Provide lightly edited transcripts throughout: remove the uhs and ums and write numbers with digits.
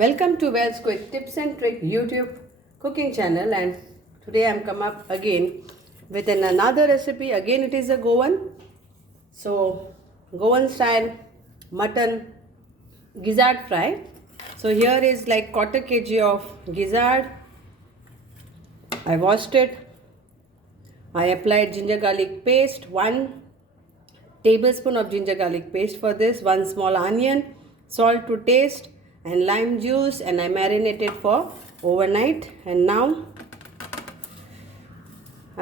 Welcome to Wells Quick Tips and Trick YouTube cooking channel, and today I'm come up again with another recipe. Again it is a Goan. So Goan style mutton gizzard fry. So here is like 1/4 kg of gizzard. I washed it. I applied ginger garlic paste, 1 tablespoon of ginger garlic paste for this, 1 small onion, salt to taste, and lime juice, and I marinated for overnight. And now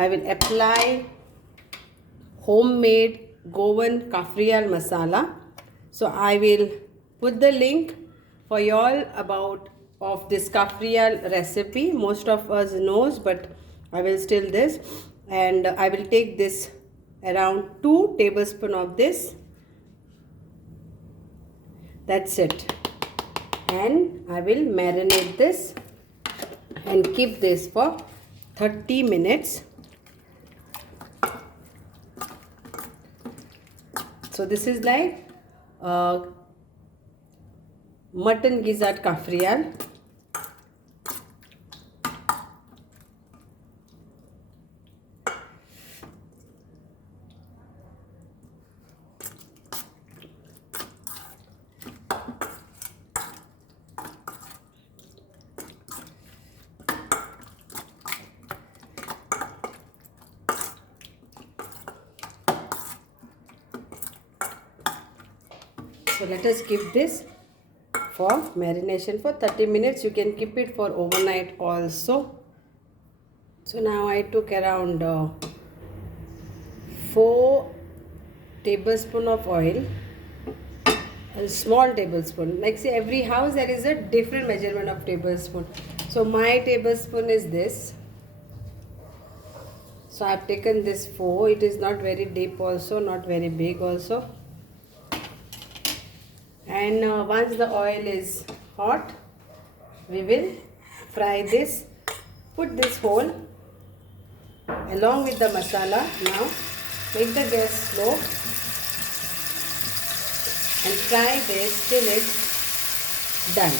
I will apply homemade Goan Cafreal masala. So I will put the link for you all about of this Cafreal recipe. Most of us knows, but I will still this, and I will take this around 2 tablespoons of this. That's it. And I will marinate this and keep this for 30 minutes. So this is like Mutton Gizzard Cafreal. So let us keep this for marination for 30 minutes. You can keep it for overnight also. So now I took around 4 tablespoons of oil, a small tablespoon. Like say every house there is a different measurement of tablespoon. So my tablespoon is this. So I have taken this 4. It is not very deep also, not very big also. And once the oil is hot, we will fry this. Put this whole along with the masala. Now make the gas slow and fry this till it's done.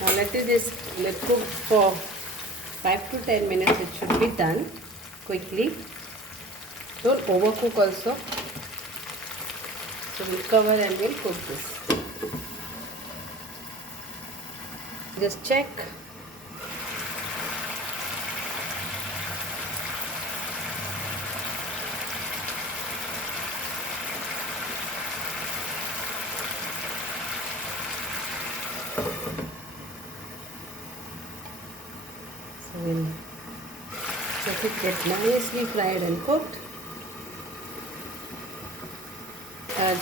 Now let cook for 5 to 10 minutes. It should be done quickly. Don't overcook also. So we'll cover and we'll cook this. Just check. We'll let it get nicely fried and cooked.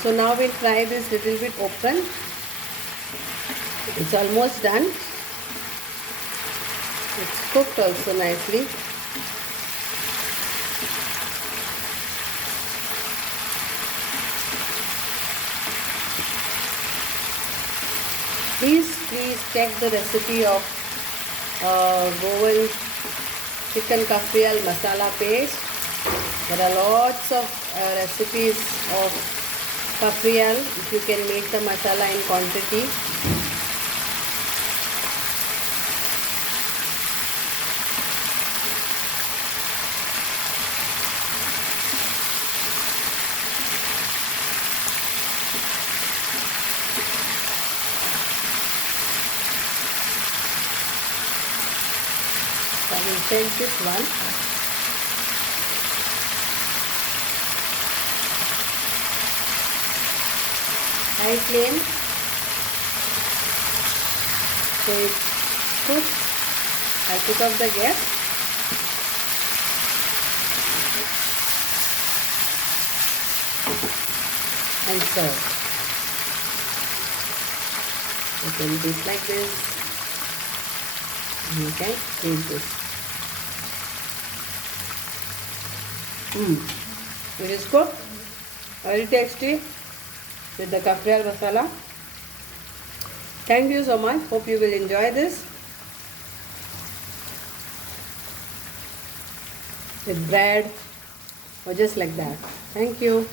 So now we'll fry this little bit open. It's almost done. It's cooked also nicely. Please check the recipe of Goan chicken Cafreal masala paste. There are lots of recipes of Cafreal if you can make the masala in quantity. I will take this one. High flame. So it's cooked. I took off the gas. and serve. You can do it like this. And you can eat this. It is cooked, very tasty with the Cafreal masala. Thank you so much. Hope you will enjoy this with bread or just like that. Thank you.